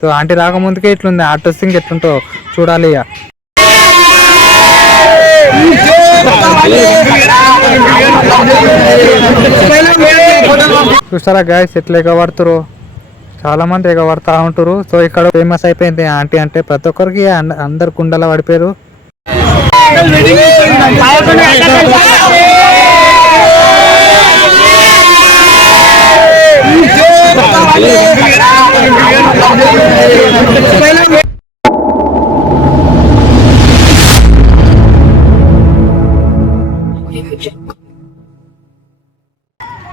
So aunty రాకముందుకే ఇట్లుంది ఆ సింగ్ ఎట్లుంటో చూడాలి ఇక. చూస్తారా గాయస్ ఎట్లా ఎగబడుతురు చాలా మంది ఎగబడతా ఉంటారు సో ఇక్కడ ఫేమస్ అయిపోయింది ఆంటీ అంటే ప్రతి ఒక్కరికి అందరు కుండల పడిపోయారు.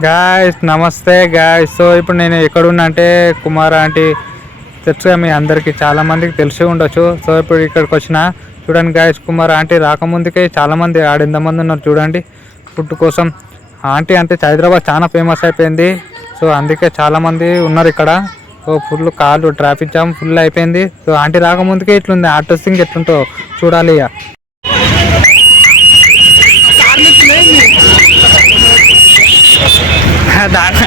గాయస్ నమస్తే గాయస్ సో ఇప్పుడు నేను ఎక్కడున్నా అంటే కుమార్ ఆంటీ. తెలుసుగా మీ అందరికీ చాలామందికి తెలిసి ఉండొచ్చు. సో ఇప్పుడు ఇక్కడికి వచ్చిన చూడండి గాయస్ కుమార్ ఆంటీ రాకముందుకే చాలామంది మంది ఉన్నారు చూడండి. ఫుడ్ కోసం. ఆంటీ అంటే హైదరాబాద్ చాలా ఫేమస్ అయిపోయింది. సో అందుకే చాలామంది ఉన్నారు ఇక్కడ. సో ఫుల్ కార్లు ట్రాఫిక్ జామ్ ఫుల్ అయిపోయింది. సో ఆంటీ రాకముందుకే ఇట్లుంది. ఆ డ్రెస్సింగ్ ఎట్లుంటో చూడాలి ఇక. దాని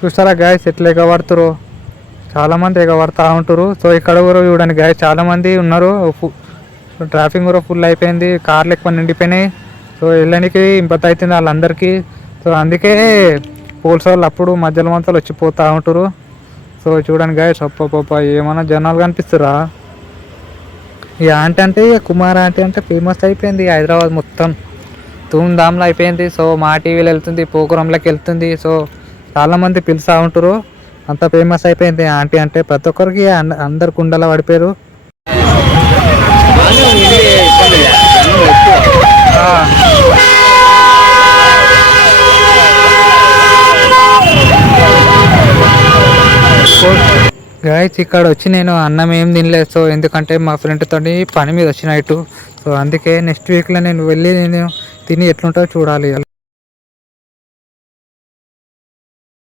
చూస్తారా గాయస్ ఎట్లా ఎగబడుతురు? చాలామంది ఎగబడుతూ ఎగబడతా ఉంటారు సో ఇక్కడ కూడా చూడండి గాయస్ చాలామంది ఉన్నారు. ట్రాఫిక్ కూడా ఫుల్ అయిపోయింది. కార్లు ఎక్కువ నిండిపోయినాయి. సో వెళ్ళడానికి ఇంపత్ అవుతుంది వాళ్ళందరికీ. సో అందుకే పోలీసు వాళ్ళు అప్పుడు మధ్యలో మంతలు వచ్చిపోతూ ఉంటారు సో చూడండి గాయస్ అప్ప ఏమైనా ఏమన్నా జనాలు కనిపిస్తురా? ఈ ఆంటీ అంటే కుమార్ ఆంటీ అంటే ఫేమస్ అయిపోయింది హైదరాబాద్ మొత్తం. ధూమ్ అయిపోయింది. సో మా టీవీలో వెళ్తుంది ప్రోగ్రాంలోకి వెళ్తుంది. సో చాలామంది పిలుస్తూ ఉంటారు అంత ఫేమస్ అయిపోయింది ఆంటీ అంటే. ప్రతి ఒక్కరికి అందరు కుండల పడిపోయారు గాయస్ ఇక్కడ వచ్చి నేను అన్నం ఏం తినలేదు. సో ఎందుకంటే మా ఫ్రెండ్ తోటి పని మీద వచ్చిన ఇటు. సో అందుకే నెక్స్ట్ వీక్లో నేను వెళ్ళి నేను తిని ఎట్లుంటుందో చూడాలి.